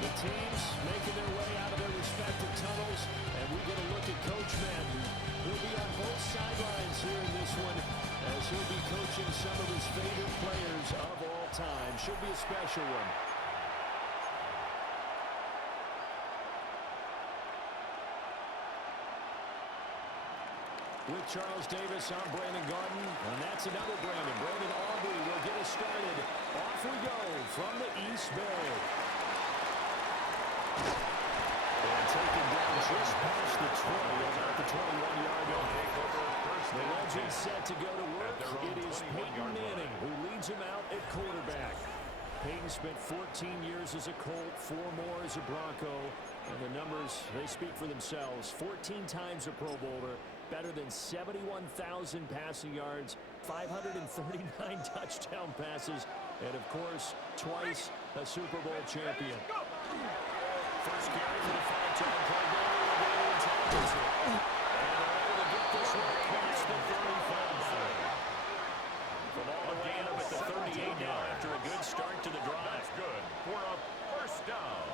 The teams making their way out of their respective tunnels, and we get a look at Coach Madden. He'll be on both sidelines here in this one, as he'll be coaching some of his favorite players of all time. Should be a special one. With Charles Davis, I'm Brandon Garden, and that's another Brandon. Brandon Aubrey will get us started. Off we go from the East Bay. And taken down just past the 20, about the 21-yard line. The legend set to go to work. It is Peyton Manning who leads him out at quarterback. Peyton spent 14 years as a Colt, 4 more as a Bronco, and the numbers, they speak for themselves. 14 times a Pro Bowler, better than 71,000 passing yards, 539 touchdown passes, and of course, twice a Super Bowl champion. First carry for the 5-yard play goal, and tackles it. And they're able to get this one across the 35. From all the way up at the 38 now after a good start to the drive. That's good for a first down.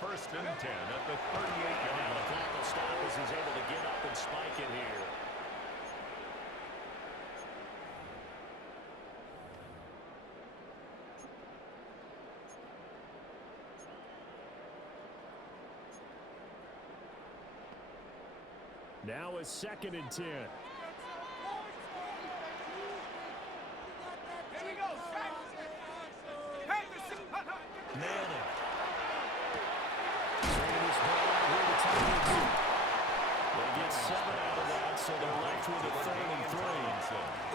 First and 10 at the 38-yard line. The clock will stop as he's able to get up and spike it here. Now a 2nd and 10. Manning. They get 7 out of that, so they're left with a 3rd and 3.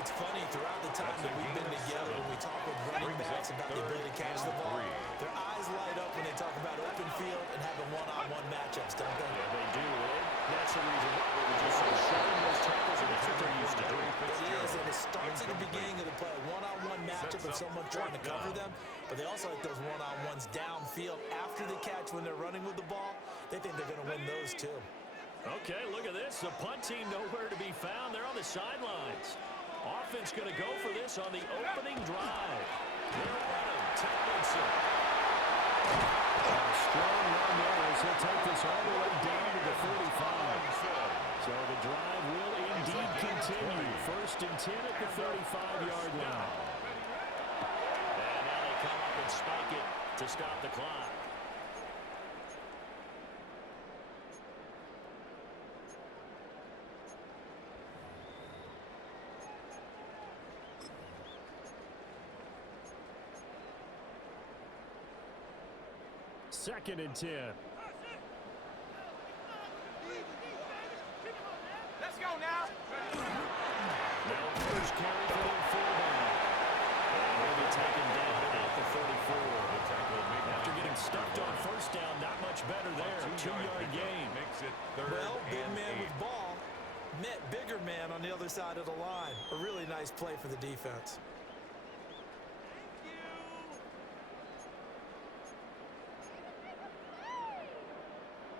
It's funny, throughout the time that we've been together, when we talk with running backs about the ability to catch the ball, their eyes light up when they talk about open field and having one-on-one matchups, don't they? Yeah, they do. That's the reason why we were just so showing those tackles, and that's what they're used to doing. It is, and it starts at the beginning of the play. One-on-one matchup with someone trying to cover them, but they also like those one-on-ones downfield after the catch when they're running with the ball. They think they're going to win those too. Okay, look at this. The punt team nowhere to be found. They're on the sidelines. Offense going to go for this on the opening drive. They're on him. Tomlinson. Strong run there as he'll take this all the way down to the 45. So the drive will indeed continue. First and 10 at the 35-yard line. And now they come up and spike it to stop the clock. Second and 10. Let's go now. Now first carry for their fullback. And he'll be taken down at the 34. After getting stuffed on first down, not much better there. 2-yard gain. Well, big man with ball met bigger man on the other side of the line. A really nice play for the defense.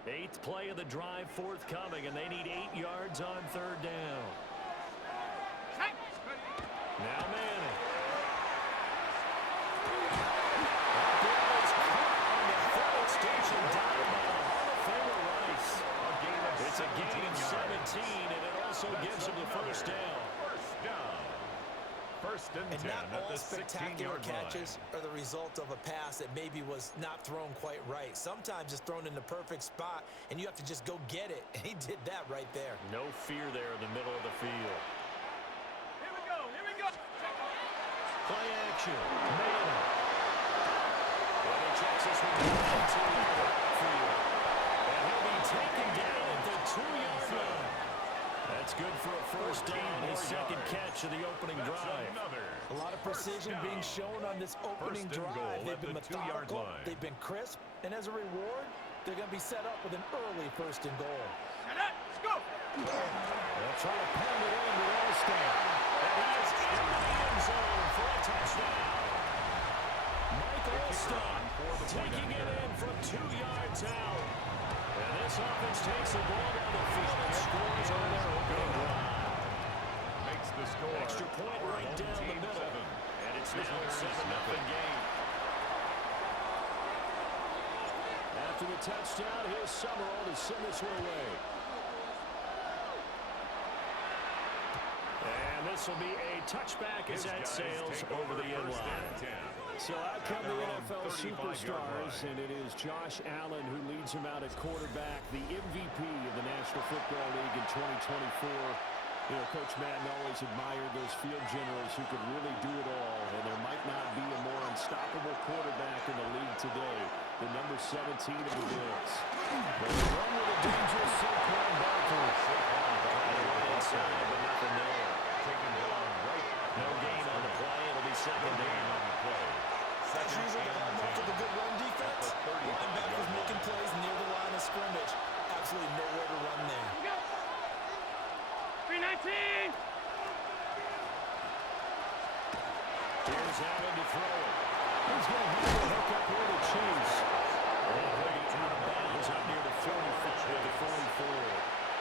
8th play of the drive forthcoming, and they need 8 yards on 3rd down. Now Manning. That is caught on the full extension dive by the Hall of Famer Rice. It's a gain of 17, and it also gives him the first down. First and 10 not at all the spectacular 16-yard catches line. are the result of a pass that maybe was not thrown quite right. Sometimes it's thrown in the perfect spot, and you have to just go get it. And he did that right there. No fear there in the middle of the field. Here we go. Here we go. Play action. Manning. Well, he checks this one down to the backfield. And he'll be taken down at the 2-yard line. That's good for a first down. His second catch of the opening drive. A lot of precision being shown on this opening drive. They've been methodical. They've been crisp. And as a reward, they're going to be set up with an early first and goal. Let's go. They'll try to pound it in with Olstein. And he is into the end zone for a touchdown. Mike Olstein taking it in from 2 yards out. And this offense takes the ball down the field and scores on their opening drive. Makes the score. Extra point right down the middle. And it's now a 7-0 game. after the touchdown. Here's Summerall to send this one away. And this will be a touchback as that sails over the end line. So out come the NFL superstars, and it is Josh Allen who leads him out at quarterback, the MVP of the National Football League in 2024. You know, Coach Madden always admired those field generals who could really do it all, and there might not be a more unstoppable quarterback in the league today than number 17 of the Bills. But they run with a dangerous Saquon Barkley. Right inside, but nothing there. No gain on the play. It'll be second down on the play. That's usually the hallmark of a good run defense. Linebackers making plays near the line of scrimmage. Absolutely nowhere to run there. 319. Here's Allen to throw it. He's going to have to hook up here to Chase. And he'll be out of bounds out near the 45 with the 44.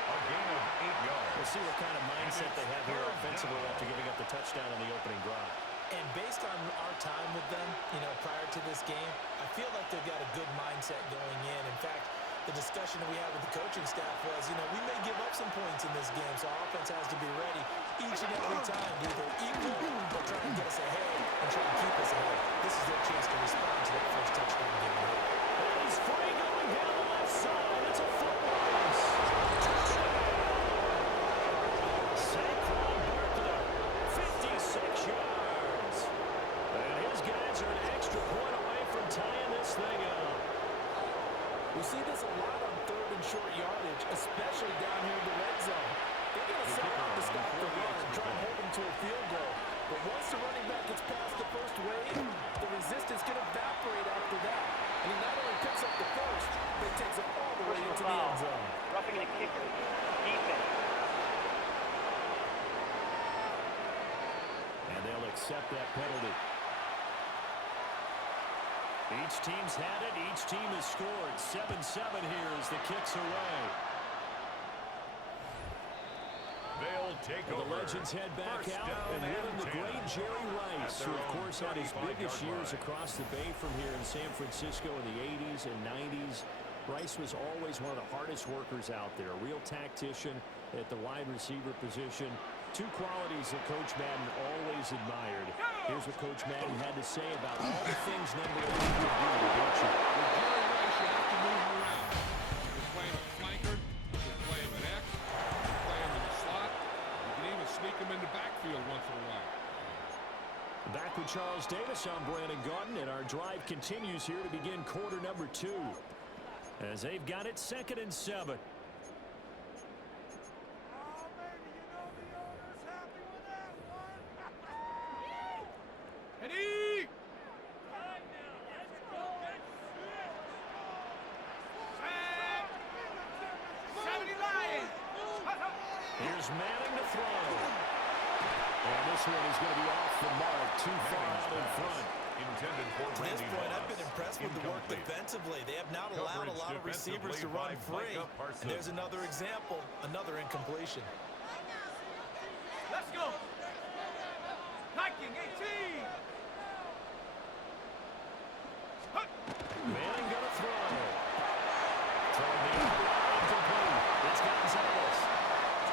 A gain of 8 yards. We'll see what kind of mindset they have here offensively after giving up the touchdown on the opening drive. And based on our time with them, you know, prior to this game, I feel like they've got a good mindset going in. In fact, the discussion that we had with the coaching staff was, you know, we may give up some points in this game, so our offense has to be ready each and every time to either equal or try and get us ahead and try and keep us ahead. This is their chance to respond to that first touchdown game. He's free going down the left side. It's a foot race. Saquon Barkley, 56 yards. And his guys are an extra point away from tying this thing up. We see this a lot on third and short yardage, especially down here in the red zone. They're going to set out to stop the run and try and hold them to a field goal. But once the running back gets past the first wave, the resistance can evaporate after that. And he not only picks up the first, but he takes it all the way into the end zone. Roughing the kicker. Defense. And they'll accept that penalty. Each team's had it. Each team has scored. 7-7 here as the kick's away. They'll take over. The Legends head back out, and with him the great Jerry Rice, who of course had his biggest years across the bay from here in San Francisco in the 80s and 90s. Rice was always one of the hardest workers out there, a real tactician at the wide receiver position. Two qualities that Coach Madden always admired. Here's what Coach Madden had to say about all the things number 8 could do, don't you? With Jerry Rice, you have to move him around. You can play him at flanker, you can play him at X, you can play him in the slot, you can even sneak him in the backfield once in a while. Back with Charles Davis, I'm Brandon Gaudin, and our drive continues here to begin quarter number 2. As they've got it 2nd and 7. Ready? Here's Madden to throw. And this one is going to be off the mark, too far out in front. Intended for To this point, I've been impressed with the work defensively. They have not allowed a lot of receivers to run free. And there's another example, another incompletion. Let's go. Hiking 18. Manning going to throw. Throwing the outline complete. It's Gonzalez.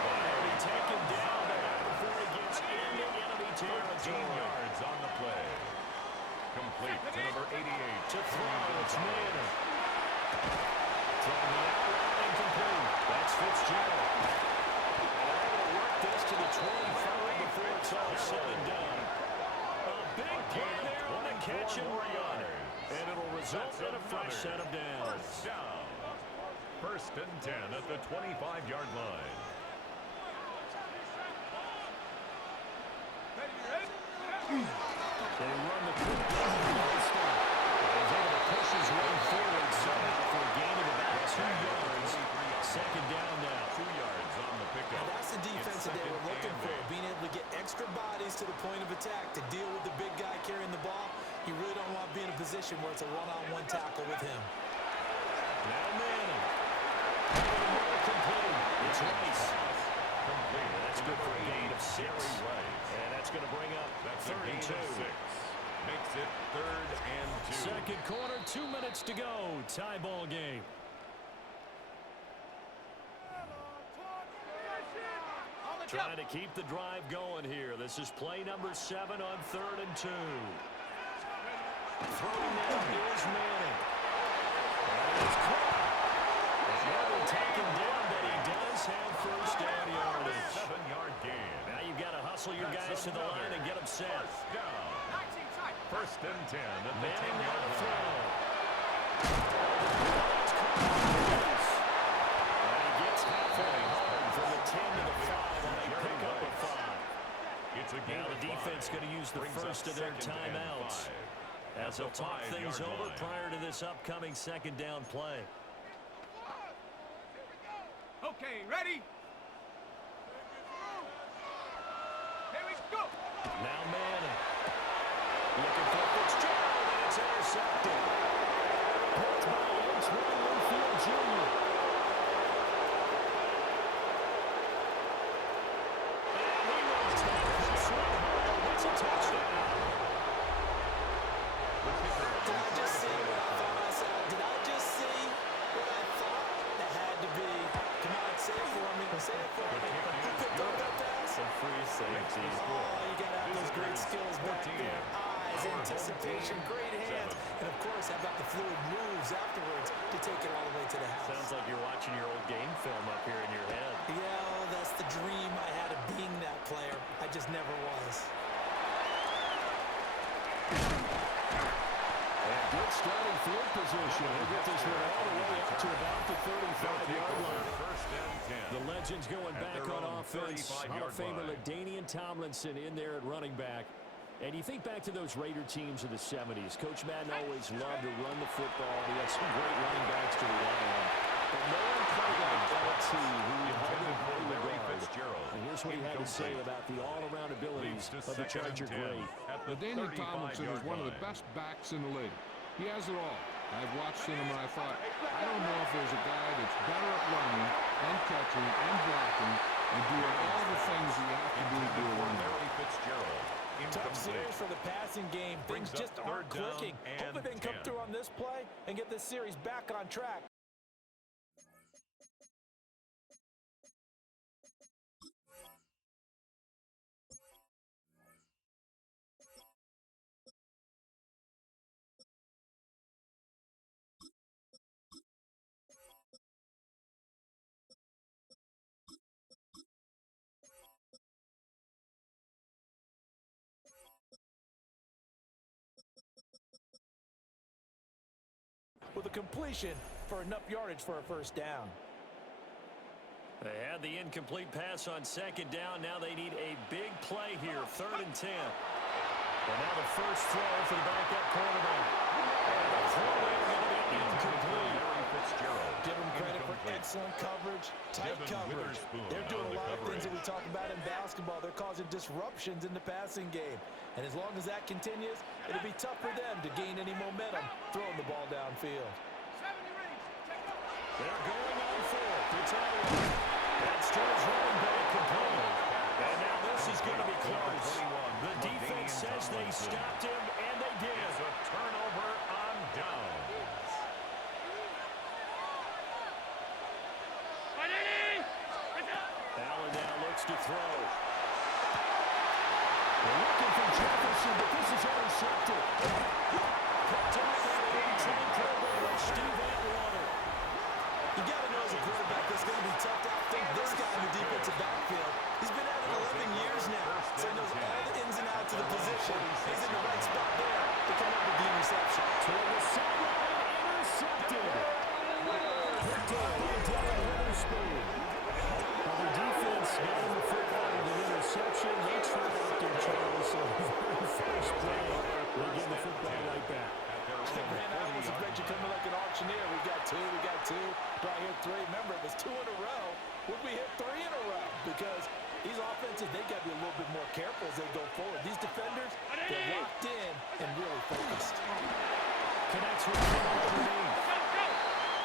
And he'll be taken down, but not before he gets into enemy territory. 13 yards on the play. Complete to number 88. To throw, it's Manning. Throwing the outline complete. That's Fitzgerald. And they're able to work this to the 25 before it's all said and done. A big play there on the catch and run. And it'll result in a fresh set of downs. First down. 1st and 10 at the 25-yard line. They run the quick play. He's able to push his way forward somehow for a gain of about 2 yards. 2nd down now. 2 yards on the pickup. And that's the defense that they were looking for, being able to get extra bodies to the point of attack to deal with the big guy carrying the ball. You really don't want to be in a position where it's a one-on-one tackle with him. Now Manning. Complete. It's Rice. Complete. That's good for a gain of 6. And that's going to bring up 3rd and 2. Makes it 3rd and 2. second quarter, 2 minutes to go. Tie ball game. Trying to keep the drive going here. This is play number 7 on 3rd and 2. Throwing now is Manning. And it's caught. And never taken down, but he does have first down yardage. 7-yard gain. Now you've got to hustle your guys to the line and get them set. First down. First and 10 at the Manning now 10-yard to line. throw. And he gets halfway home from the 10 to the 5 on a pickup of 5. It's a Now the defense going to use the first of their timeouts as they'll talk things over prior to this upcoming second down play. Okay, ready? Here we go. Now Manning. Looking for Fitzgerald, and it's intercepted. Picked by Antoine Winfield Jr. And he runs back and swung home. It's a touchdown. Did I just see what I thought I saw? Did I just see what I thought? That had to be. Come on, say it for me. Say it for me. Who picked up that pass? A free safety. Oh, you got to have those great skills back there. Eyes, anticipation, great hands. And, of course, how about the fluid moves afterwards to take it all the way to the house? Sounds like you're watching your old game film up here in your head. Yeah, well, that's the dream I had of being that player. I just never was. And good starting field position. He'll get this one all the way up to about the 35-yard line. First and 10. The Legends going At back their on own offense. Hall 35-yard of Famer line. LaDainian Tomlinson in there at running back. And you think back to those Raider teams of the 70s. Coach Madden always loved to run the football. He had some great running backs to rely on. But no one quite like LT, who he held in high regard. And here's what he had to say about the all-around abilities of the Charger great. LaDainian Tomlinson is one of the best backs in the league. He has it all. I've watched him and I thought, I don't know if there's a guy that's better at running and catching and blocking and doing all the things that you have to do to do a running. Tough series for the passing game. Things just aren't clicking. Hopefully they can come through on this play and get this series back on track. With a completion for enough yardage for a first down. They had the incomplete pass on second down. Now they need a big play here, 3rd and 10. And now the first throw for the backup quarterback. And the throw is going to be incomplete. Give them credit for excellent coverage, tight coverage. They're doing a lot of things that we talk about in basketball. They're causing disruptions in the passing game. And as long as that continues, it'll be tough for them to gain any momentum throwing the ball downfield. They're going on 4th. It's Elliott. That's to his running back complete. And now this is going to be close. The defense says they stopped him, and they did. It's a turnover on downs. Allen now looks to throw. They're looking for Jefferson, but this is intercepted. Picked up by the 18 quarterback, Steve Atwater. You got to know as a quarterback, it's going to be tough to outthink this guy in the defensive backfield. He's been at it 11 years now, so he knows all the ins and outs of the position. He's in the right spot there to come up with the interception. Toward the sideline, intercepted. Picked up by Devin Witherspoon. Well, the defense got him the football with an interception. They try out there, Charles, so the very first play, they give the football right back. Man, I almost expect you coming like an auctioneer. We got two. Do I hit 3? Remember, it was 2 in a row. Would we hit 3 in a row? Because these offenses, they got to be a little bit more careful as they go forward. These defenders, they're locked in and really focused. Connects with underneath.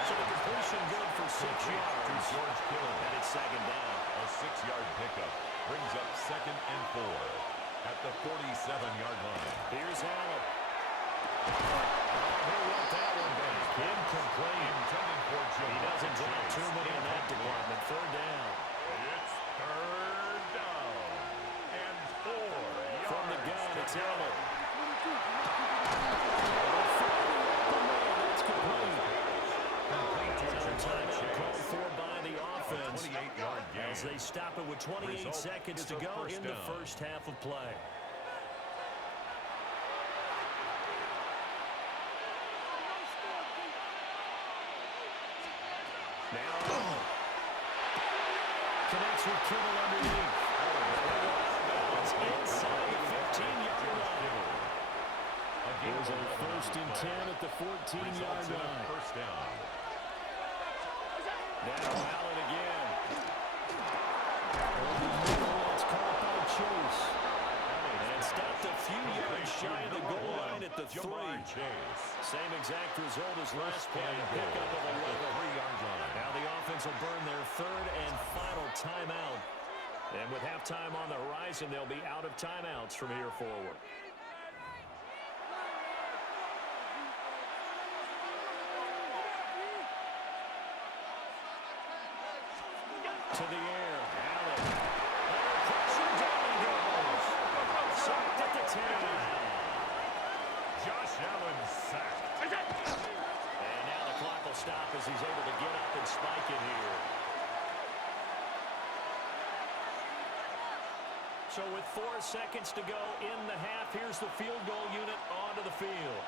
So the completion good for 6 yards. George Kittle. And it's second down. A 6-yard pickup brings up 2nd and 4 at the 47-yard line. Here's Allen. Here incomplete. He doesn't drop too many in that department. Third down. It's third down. And 4 yards. From the gun, it's Allen. That's complete. Timeout called for by the offense. 28-yard gain. As they stop it with 28 Result seconds is to a go first in the down. first half of play. Now, connects with Kittle underneath. It's inside the 15-yard line. Here's a first and 10 at the 14-yard line. First down. Now Allen again. Over the middle, it's caught by Chase. And stopped a few yards shy of the goal line at the 3. Same exact result as last play, a pickup of 11. 3-yard line. Now the offense will burn their third and final timeout. And with halftime on the horizon, they'll be out of timeouts from here forward. To the air, Allen. Under pressure, down he goes. Sacked at the 10. Josh Allen sacked. And now the clock will stop as he's able to get up and spike it here. So with 4 seconds to go in the half, here's the field goal unit onto the field.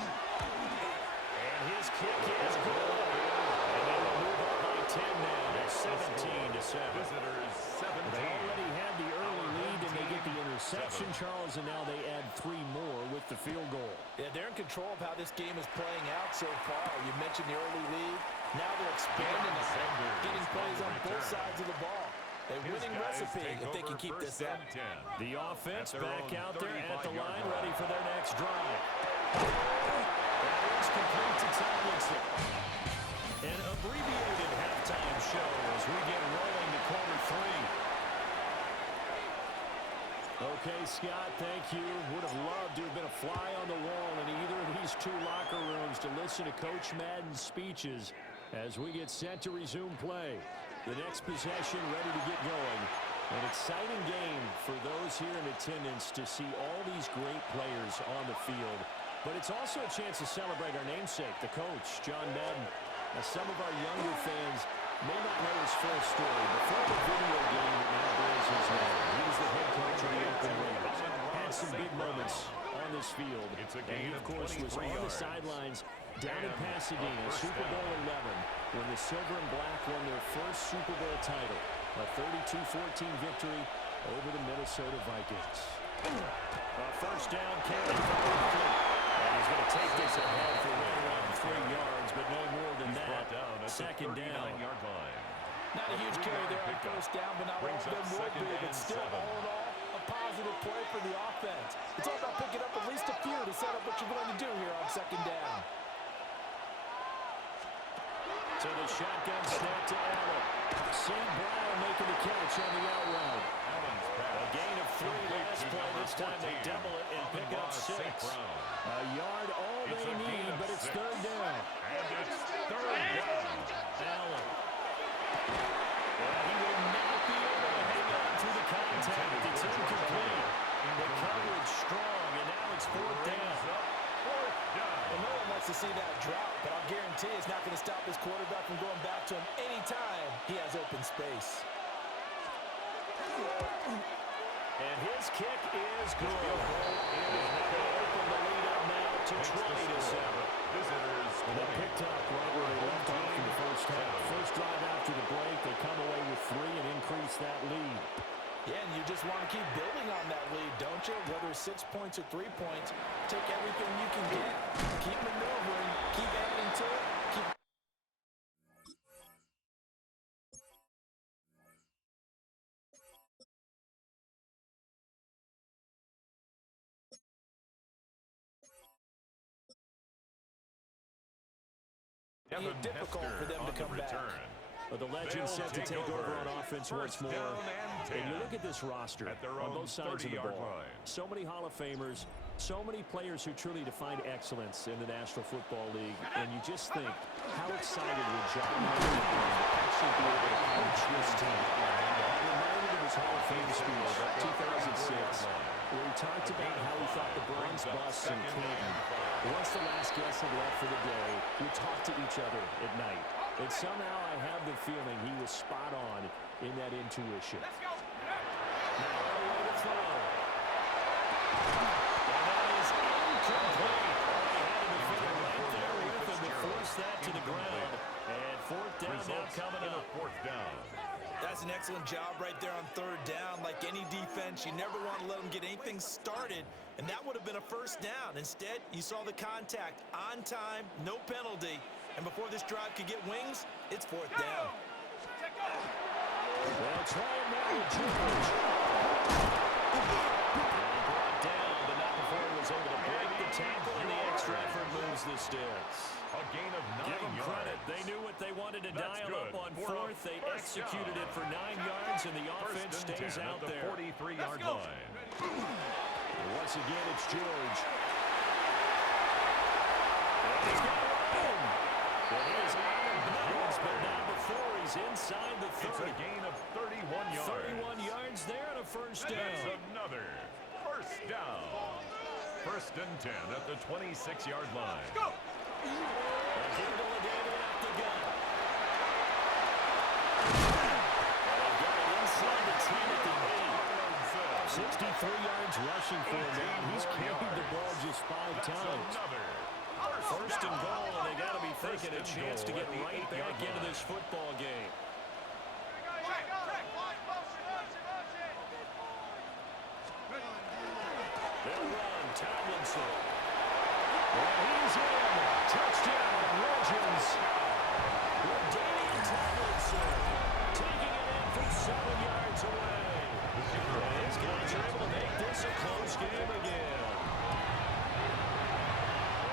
And his kick is good. And they will move up by 10 now. 17-7. Visitors 17. They already had the early lead, and they get the interception, Charles, and now they add 3 more with the field goal. Yeah, they're in control of how this game is playing out so far. You mentioned the early lead. Now they're expanding it, getting plays on both sides of the ball. A winning recipe if they can keep this up. The offense back out there at the line, ready for their next drive. That is complete to Tomlinson. An abbreviated halftime show as we get rolling to quarter 3. Okay, Scott, thank you. Would have loved to have been a fly on the wall in either of these 2 locker rooms to listen to Coach Madden's speeches as we get set to resume play. The next possession ready to get going. An exciting game for those here in attendance to see all these great players on the field. But it's also a chance to celebrate our namesake, the coach, John Madden. Now, some of our younger fans may not know his full story. Before the video game that now bears his name, he was the head coach of the Oakland Raiders. Had some big moments on this field. And he, of course, was on the sidelines down in Pasadena, Super Bowl 11, when the Silver and Black won their first Super Bowl title. A 32-14 victory over the Minnesota Vikings. A first down carry for Oakland. And he's going to take this ahead for right around 3 yards, but no more than that. Second down. Not a huge carry there on first down, but not all of them will be. But still, all in all, a positive play for the offense. It's all about picking up at least a few to set up what you're going to do here on second down. To the shotgun snap to Allen. St. Brown making the catch on the out route. A gain of 3 last play. This time they double it and pick up 6. A yard all they need, but it's third down. And it's third down. Allen. Well, he will not be able to hang on to the contact. It's incomplete. The coverage strong, and now it's fourth down. Well, no one wants to see that drop, but I'll guarantee it's not going to stop his quarterback from going back to him anytime he has open space. And his kick is good. It is now open the lead up now to 20-7. Visitors. And they picked up right where they left off in the first half. First drive after the break, they come away with 3 and increase that lead. Yeah, and you just want to keep building on that lead, don't you? Whether it's 6 points or 3 points, take everything you can get. Keep maneuvering, keep adding to it, keep... difficult for them to come back. But the legend's set to take over on offense once more. And you look at this roster on both sides of the ball. So many Hall of Famers, So many players who truly define excellence in the National Football League, and you just think, how excited would John Madden actually be able to coach this team? I'm reminded of his Hall of Fame speech, 2006, where he talked about how he thought the bronze busts in Canton, once the last guest had left for the day, would talk to each other at night. And somehow I have the feeling he was spot on in that intuition. Let's go. Now on the way to throw. And that is incomplete. He had a defender right there with him to force that to the ground. And fourth down now coming up. Fourth down. That's an excellent job right there on third down. Like any defense, you never want to let them get anything started, and that would have been a first down. Instead, you saw the contact on time, no penalty, and before this drive could get wings, it's fourth down. They'll try it now with George. Brought down, but not before he was able to break the tackle, and the extra effort moves the sticks. A gain of 9 Give them yards. credit. They knew what they wanted to That's dial good. up on For a fourth. They first executed down. it for 9 yards, and the offense First and stays 10 out at the there. 43-yard line. And once again, it's George. And he's got room. And he is out of bounds, but not before he's inside the 30. It's a gain of 31 yards. 31 yards there and a first down. That's another first down. First and 10 at the 26-yard line. Go. Give it to LaDainian at the gun. And they've got it inside the 10 at the 8. 63 yards rushing for him now. He's carried the ball just 5 times. Another First and goal, and they got to be thinking a and chance to goal get at the right 8-yard back into line. this football game. They'll run. Tomlinson. And he's in. Touchdown, Legends. LaDainian Tomlinson taking it in from 7 yards away. And his guys are able to make this a close game again.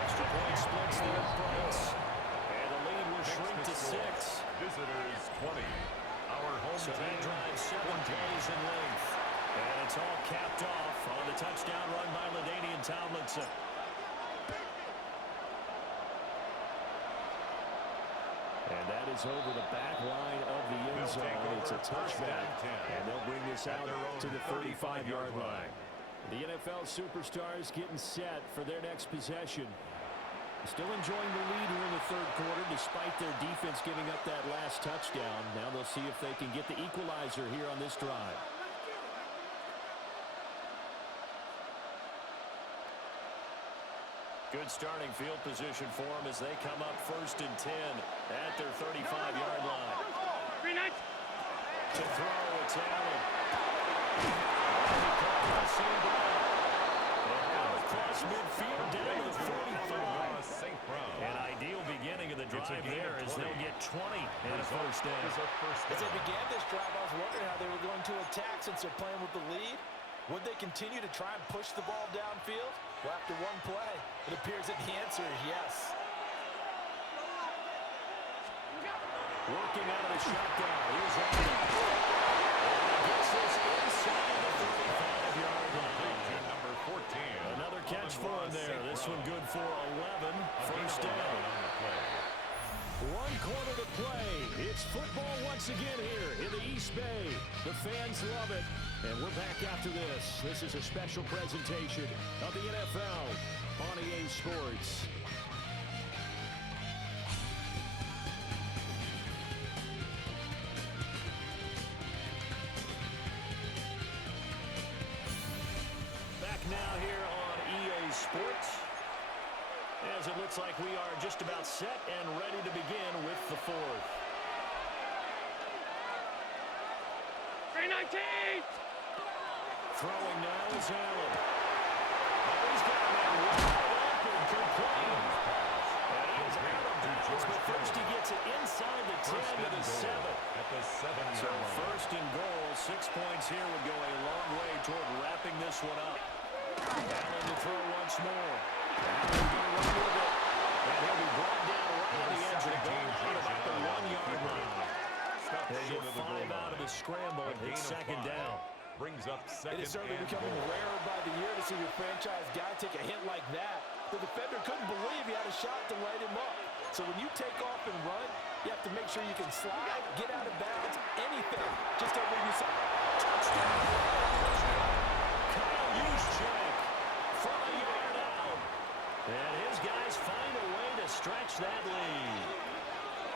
Extra point splits the uprights. And the lead will shrink to 6. Visitors 20. Our home So team that drives 7 14. plays in length. And it's all capped off on the touchdown run by LaDainian Tomlinson. And that is over the back line of the end zone. It's a touchback. And they'll bring this out to the 35-yard line. The NFL superstars getting set for their next possession. Still enjoying the lead here in the third quarter despite their defense giving up that last touchdown. Now they'll see if they can get the equalizer here on this drive. Good starting field position for them as they come up first and 10 at their 35-yard line. To throw, it's Allen. Across midfield down to the 45. St. Brown. An ideal beginning of the drive there as they'll get 20 and a first down. As they began this drive, I was wondering how they were going to attack since they're playing with the lead. Would they continue to try and push the ball downfield? Well, after one play, it appears that the answer is yes. Working out of the shotgun. Here's Allen. And gets this inside the 35-yard line. Number 14. Another catch for him there. This one good for 11. First down. 1 quarter to play. It's football once again here in the East Bay. The fans love it. And we're back after this. This is a special presentation of the NFL on EA Sports. Back now here on EA Sports. As it looks like we are just about set and ready to begin with the fourth. 319! Throwing now is Allen. And he's got a man wide open, complete. And he is out of bounds, but first he gets it inside the 10 to the 7. At the 7-yard So line. first and goal, 6 points here would go a long way toward wrapping this one up. Allen to throw once more. Allen going to run with it. And he'll be brought down right on the edge of the goal line about the 1-yard line. They get 5 out of the scramble. It's second down. Brings up second. It is certainly and becoming goal. rarer by the year to see your franchise guy take a hit like that. The defender couldn't believe he had a shot to light him up. So when you take off and run, you have to make sure you can slide, get out of bounds, anything. Just don't leave yourself. Touchdown! Kyle Juszczyk from a yard out. And his guys find a way to stretch that lead.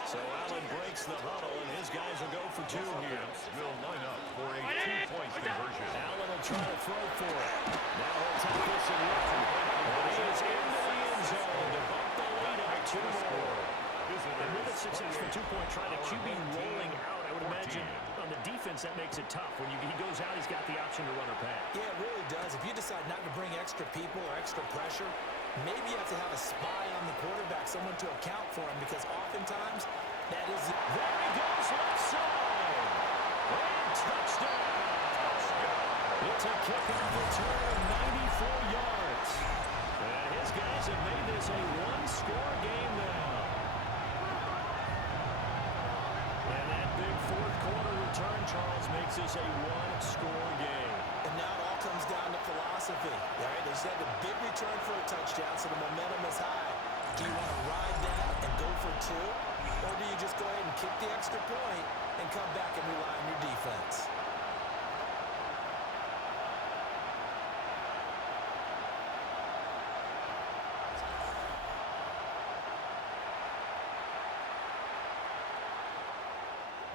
So Allen breaks the huddle, and his guys will go for two here. Will line up for a two-point conversion. Allen will try to throw for it. Now he'll take this and run. And he is into the end zone to bump the lead up two more. A minute success for 2-point try to QB rolling out. I would imagine on the defense that makes it tough. When he goes out, he's got the option to run or pass. Yeah, it really does. If you decide not to bring extra people or extra pressure, maybe you have to have a spy on the quarterback, someone to account for him, because oftentimes that is... There he goes, left side. And touchdown. It's a kickoff return of 94 yards. And his guys have made this a one-score game now. And that big fourth-quarter return, Charles, makes this a one-score game. And now it all comes down to philosophy. All right, they said a big return for a touchdown, so the momentum is high. Do you want to ride that and go for two? Or do you just go ahead and kick the extra point and come back and rely on your defense?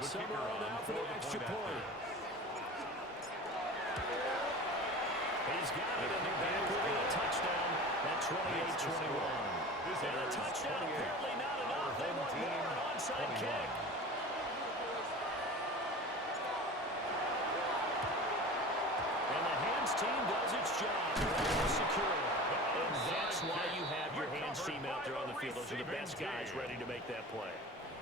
Summerall now for the extra point. He's got it, and they're back with a touchdown at 28-21. And a touchdown apparently not enough. They want more, an onside kick. And the hands team does its job. They're secure. And that's why you have your hands team out there on the field. Those are the best guys ready to make that play.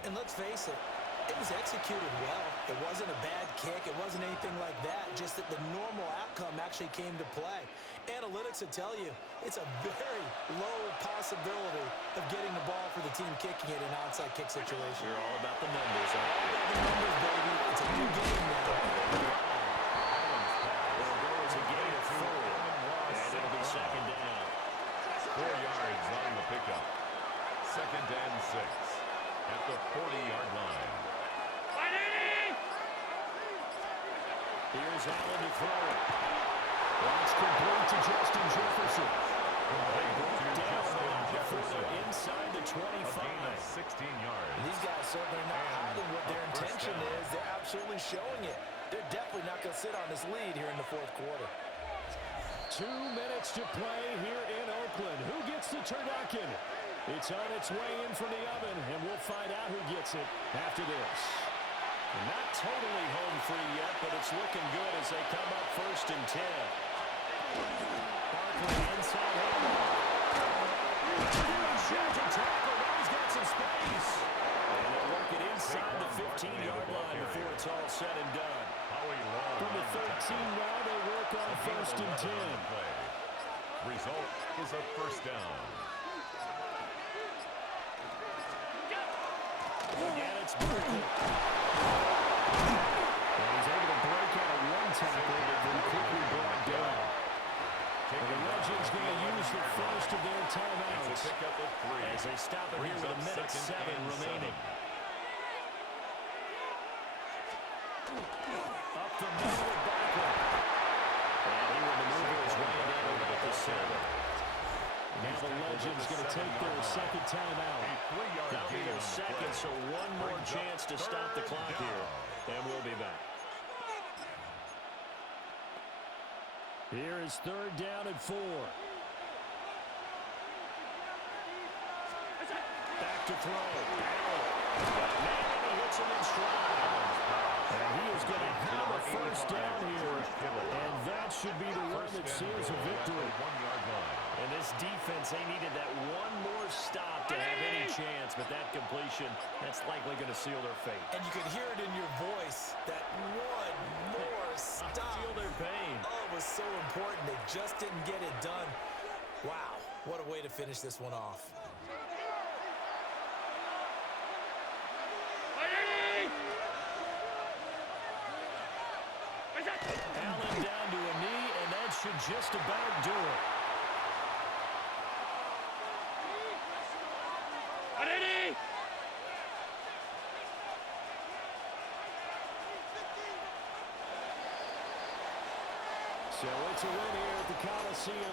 And let's face it, it was executed well. It wasn't a bad kick. It wasn't anything like that. Just that the normal outcome actually came to play. Analytics will tell you it's a very low possibility of getting the ball for the team kicking it in an onside kick situation. You're all about the numbers, huh? All about the numbers, baby. It's a new game now. It'll go as a gain of 4. And it'll be second down. 4 yards on the pickup. Second and 6 at the 40-yard line. Here's Allen to throw it. That's complete to Justin Jefferson. They broke down before they're inside the 25. A gain of 16 yards. And these guys certainly not hiding what their intention is. They're absolutely showing it. They're definitely not going to sit on this lead here in the fourth quarter. 2 minutes to play here in Oakland. Who gets the turducken? It's on its way in from the oven, and we'll find out who gets it after this. Not totally home free yet, but it's looking good as they come up 1st and 10. Barkley inside him. Shot to tackle. Now he's got some space. And they'll work it inside the 15-yard line before it's all said and done. From the 13 now, they work on 1st and 10. Result is a first down. Again, it's Barkley. And he's able to break out of one tackle, but then quickly brought down. And the Legends going to use the first of their timeouts as they stop it here with a minute 7 remaining. Up the middle of Barkley. And he will maneuver his way down about the 7. Now the Legends going to take their second timeout. That'll be their second, so one more chance to stop the clock here. And we'll be back. Here is 3rd down and 4. Back to throw. Man, he hits him in stride. And he is going to have a first down here. And that should be the one that seals a victory. And this defense, they needed that one more stop to have any chance. But that completion, that's likely going to seal their fate. And you could hear it in your voice, that one more stop. Feel their pain. Oh, it was so important. They just didn't get it done. Wow, what a way to finish this one off. Allen down to should just about do it. Ready? So it's a win here at the Coliseum